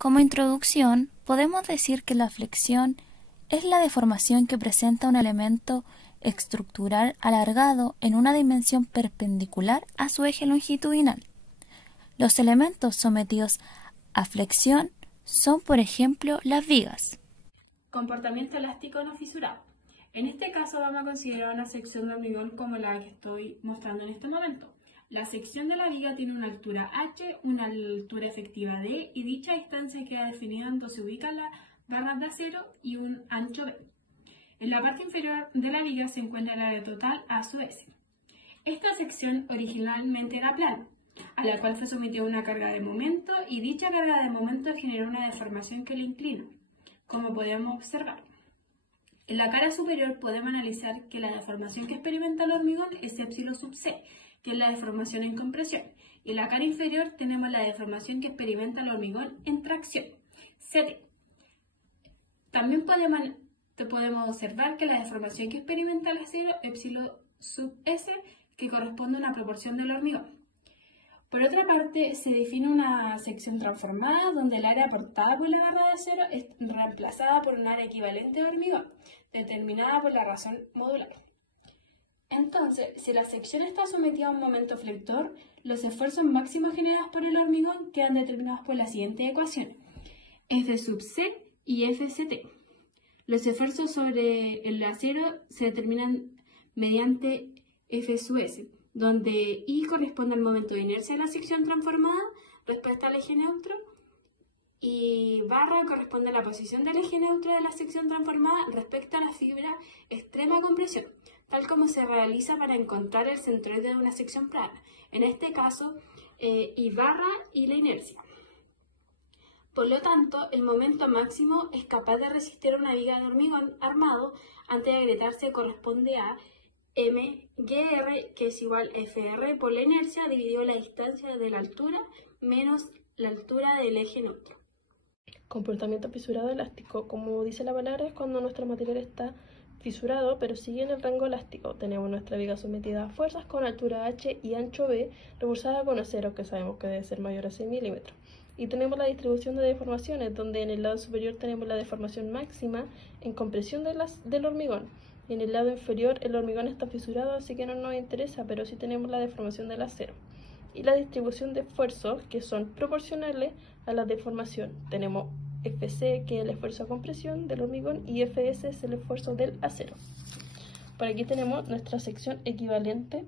Como introducción, podemos decir que la flexión es la deformación que presenta un elemento estructural alargado en una dimensión perpendicular a su eje longitudinal. Los elementos sometidos a flexión son, por ejemplo, las vigas. Comportamiento elástico no fisurado. En este caso vamos a considerar una sección de hormigón como la que estoy mostrando en este momento. La sección de la viga tiene una altura h, una altura efectiva d y dicha distancia queda definida donde se ubican las barras de acero y un ancho b. En la parte inferior de la viga se encuentra el área total A sub S. Esta sección originalmente era plana, a la cual fue sometida una carga de momento y dicha carga de momento generó una deformación que la inclinó, como podemos observar. En la cara superior podemos analizar que la deformación que experimenta el hormigón es epsilon sub c, que es la deformación en compresión, y en la cara inferior tenemos la deformación que experimenta el hormigón en tracción, Ct. También podemos observar que la deformación que experimenta el acero, epsilon sub s, que corresponde a una proporción del hormigón. Por otra parte, se define una sección transformada donde el área aportada por la barra de acero es reemplazada por un área equivalente de hormigón, determinada por la razón modular. Entonces, si la sección está sometida a un momento flector, los esfuerzos máximos generados por el hormigón quedan determinados por la siguiente ecuación: F sub C y FCT. Los esfuerzos sobre el acero se determinan mediante F sub S, donde I corresponde al momento de inercia de la sección transformada respecto al eje neutro y barra corresponde a la posición del eje neutro de la sección transformada respecto a la fibra extrema compresión, tal como se realiza para encontrar el centroide de una sección plana, en este caso I barra y la inercia. Por lo tanto, el momento máximo es capaz de resistir una viga de hormigón armado antes de agrietarse corresponde a mgr, que es igual fr por la inercia dividido la distancia de la altura menos la altura del eje neutro. Comportamiento fisurado elástico. Como dice la palabra, es cuando nuestro material está fisurado pero sigue en el rango elástico. Tenemos nuestra viga sometida a fuerzas con altura h y ancho b, reforzada con acero, que sabemos que debe ser mayor a 6 milímetros. Y tenemos la distribución de deformaciones, donde en el lado superior tenemos la deformación máxima en compresión del hormigón. Y en el lado inferior el hormigón está fisurado, así que no nos interesa, pero sí tenemos la deformación del acero. Y la distribución de esfuerzos, que son proporcionales a la deformación. Tenemos Fc, que es el esfuerzo a compresión del hormigón, y Fs es el esfuerzo del acero. Por aquí tenemos nuestra sección equivalente,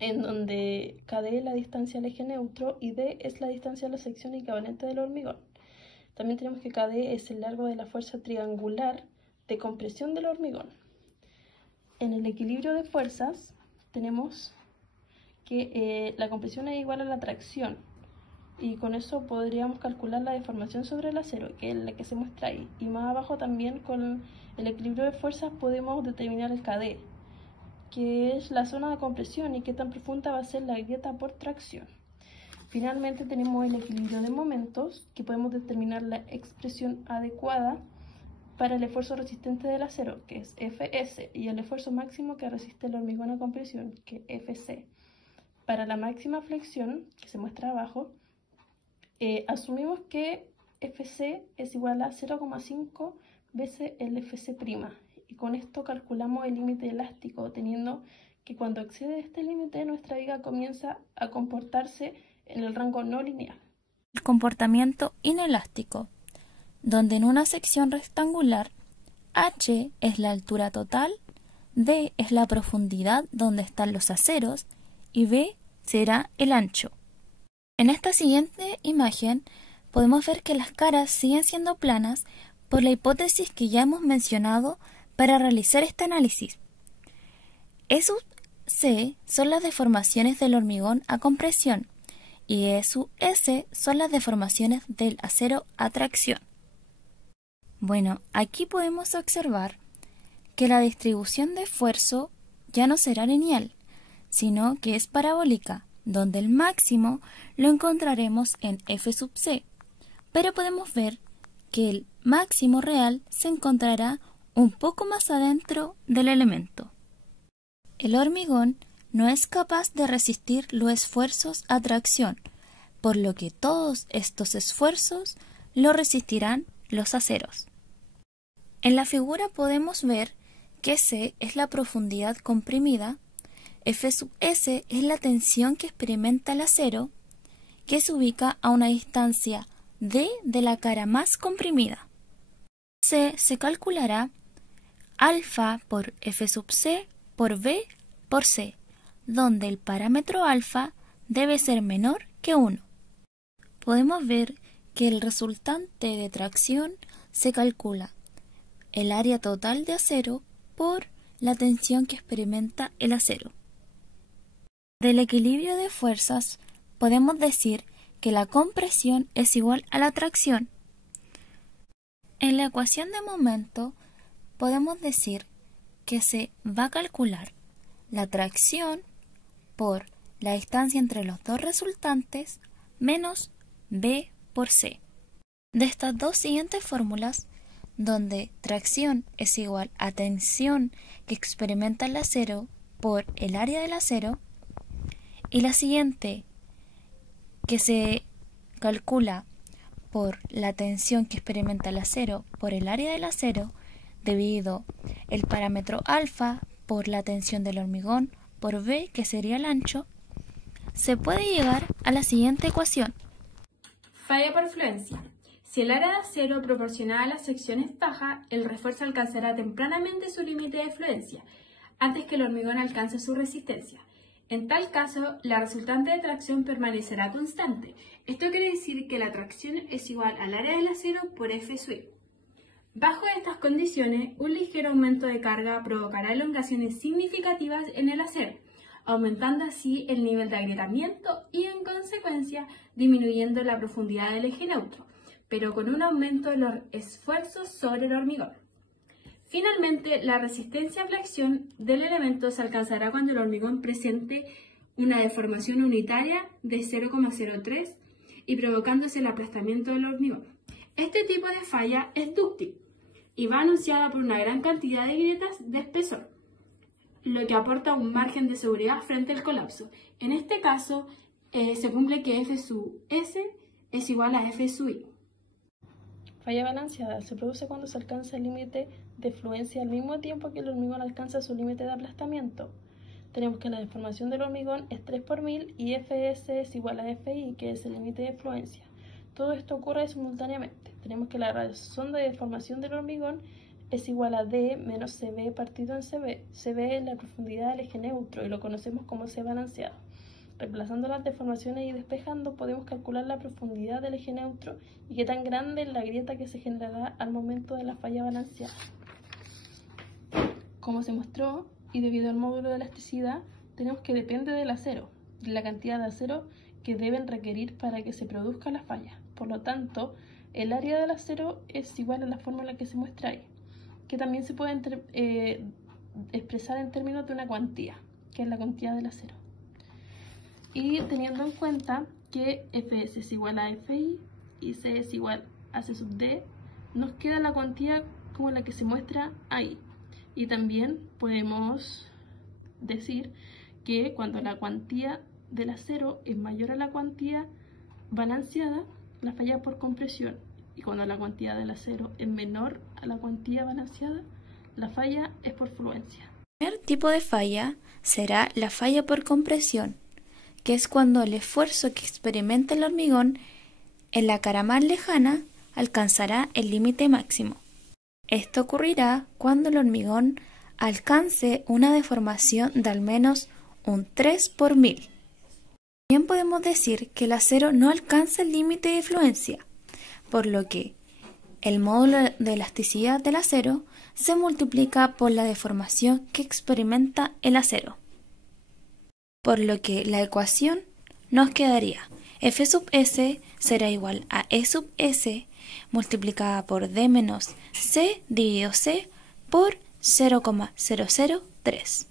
en donde KD es la distancia al eje neutro y D es la distancia a la sección equivalente del hormigón. También tenemos que KD es el largo de la fuerza triangular de compresión del hormigón. En el equilibrio de fuerzas tenemos que la compresión es igual a la tracción, y con eso podríamos calcular la deformación sobre el acero, que es la que se muestra ahí. Y más abajo también con el equilibrio de fuerzas podemos determinar el KD, que es la zona de compresión y qué tan profunda va a ser la grieta por tracción. Finalmente tenemos el equilibrio de momentos, que podemos determinar la expresión adecuada para el esfuerzo resistente del acero, que es Fs, y el esfuerzo máximo que resiste el hormigón a compresión, que es Fc. Para la máxima flexión, que se muestra abajo, asumimos que Fc es igual a 0,5 veces el Fc', y con esto calculamos el límite elástico, teniendo que cuando excede este límite nuestra viga comienza a comportarse en el rango no lineal. El comportamiento inelástico, donde en una sección rectangular h es la altura total, d es la profundidad donde están los aceros y b será el ancho. En esta siguiente imagen podemos ver que las caras siguen siendo planas por la hipótesis que ya hemos mencionado para realizar este análisis. E sub c son las deformaciones del hormigón a compresión y E sub s son las deformaciones del acero a tracción. Bueno, aquí podemos observar que la distribución de esfuerzo ya no será lineal, sino que es parabólica, donde el máximo lo encontraremos en F sub c, pero podemos ver que el máximo real se encontrará un poco más adentro del elemento. El hormigón no es capaz de resistir los esfuerzos a tracción, por lo que todos estos esfuerzos lo resistirán los aceros. En la figura podemos ver que C es la profundidad comprimida, F sub S es la tensión que experimenta el acero, que se ubica a una distancia D de la cara más comprimida. C se calculará alfa por F sub C por V por C, donde el parámetro alfa debe ser menor que 1. Podemos ver que el resultante de tracción se calcula el área total de acero por la tensión que experimenta el acero. Del equilibrio de fuerzas podemos decir que la compresión es igual a la tracción. En la ecuación de momento podemos decir que se va a calcular la tracción por la distancia entre los dos resultantes menos B por C. De estas dos siguientes fórmulas, donde tracción es igual a tensión que experimenta el acero por el área del acero, y la siguiente que se calcula por la tensión que experimenta el acero por el área del acero, debido el parámetro alfa por la tensión del hormigón por V, que sería el ancho, se puede llegar a la siguiente ecuación. Falla por fluencia. Si el área de acero proporcionada a la sección es baja, el refuerzo alcanzará tempranamente su límite de fluencia, antes que el hormigón alcance su resistencia. En tal caso, la resultante de tracción permanecerá constante. Esto quiere decir que la tracción es igual al área del acero por F sub I. Bajo estas condiciones, un ligero aumento de carga provocará elongaciones significativas en el acero, aumentando así el nivel de agrietamiento y, en consecuencia, disminuyendo la profundidad del eje neutro, pero con un aumento de los esfuerzos sobre el hormigón. Finalmente, la resistencia a flexión del elemento se alcanzará cuando el hormigón presente una deformación unitaria de 0,03 y provocándose el aplastamiento del hormigón. Este tipo de falla es dúctil y va anunciada por una gran cantidad de grietas de espesor, lo que aporta un margen de seguridad frente al colapso. En este caso, se cumple que F sub S es igual a F sub I. Falla balanceada se produce cuando se alcanza el límite de fluencia al mismo tiempo que el hormigón alcanza su límite de aplastamiento. Tenemos que la deformación del hormigón es 3 por 1000 y Fs es igual a Fi, que es el límite de fluencia. Todo esto ocurre simultáneamente. Tenemos que la razón de deformación del hormigón es igual a D menos Cb partido en Cb. Cb es la profundidad del eje neutro y lo conocemos como C balanceado. Reemplazando las deformaciones y despejando, podemos calcular la profundidad del eje neutro y qué tan grande es la grieta que se generará al momento de la falla balanceada. Como se mostró, y debido al módulo de elasticidad, tenemos que depende del acero, de la cantidad de acero que deben requerir para que se produzca la falla. Por lo tanto, el área del acero es igual a la fórmula que se muestra ahí, que también se puede expresar en términos de una cuantía, que es la cantidad del acero. Y teniendo en cuenta que Fs es igual a Fi y C es igual a C sub D, nos queda la cuantía como la que se muestra ahí. Y también podemos decir que cuando la cuantía del acero es mayor a la cuantía balanceada, la falla por compresión. Y cuando la cuantía del acero es menor a la cuantía balanceada, la falla es por fluencia. El primer tipo de falla será la falla por compresión, que es cuando el esfuerzo que experimenta el hormigón en la cara más lejana alcanzará el límite máximo. Esto ocurrirá cuando el hormigón alcance una deformación de al menos un 3 por 1000. También podemos decir que el acero no alcanza el límite de fluencia, por lo que el módulo de elasticidad del acero se multiplica por la deformación que experimenta el acero. Por lo que la ecuación nos quedaría F sub S será igual a E sub S multiplicada por D menos C dividido C por 0,003.